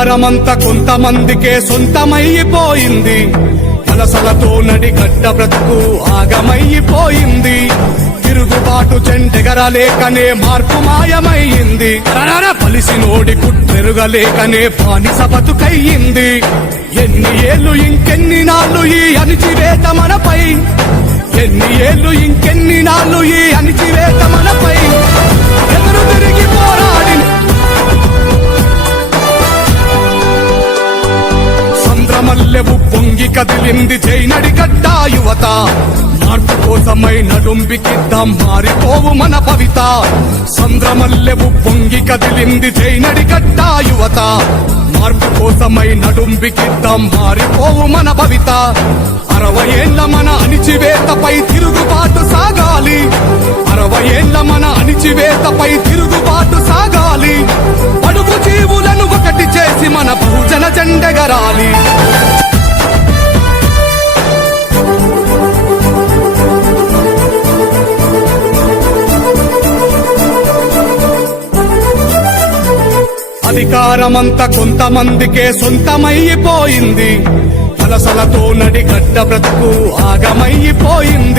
అధికారమంతా కొంతమందికే సొంతమైపోయింది. వలసలతో నడిగడ్డ బ్రతుకు ఆగమైపోయింది. తిరుగుబాటు చెండెగరలేకనే మార్పు మాయమయ్యింది. పలిసినోడి కుట్టెరుగలేకనే బానిస బతుకయ్యింది. ఎన్ని ఏళ్ళు ఇంకెన్ని నాళ్ళు ఈ అణిచివేత మనపై, ఎన్ని ఏళ్ళు ఇంకెన్ని నాళ్ళు ఈ అణిచివేత మనపై ఎదురు తిరిగి పోరాడి సంద్రమల్లెవు పొంగి కదిలింది జైనడిగడ్డ యువత. మార్పు కోసమై నడుంబికిద్దాం మారిపోవు మన భవిత. సంద్రమల్లెవు పొంగి కదిలింది జైనడిగడ్డ యువత. మార్పు కోసమై నడుంబికిద్దాం మారిపోవు మన భవిత. 60 ఏళ్ల మన అణిచివేతపై తిరుగుబాటు సాగాలి. 60 ఏళ్ల మన అణిచివేతపై తిరుగుబాటు సాగాలి. అడుగు జీవులను ఒకటి చేసి మన బహుజన జెండెగరాలి. అధికారమంతా కొంతమందికే సొంతమైపోయింది. వలసలతో నడిగడ్డ బ్రతుకు ఆగమైపోయింది.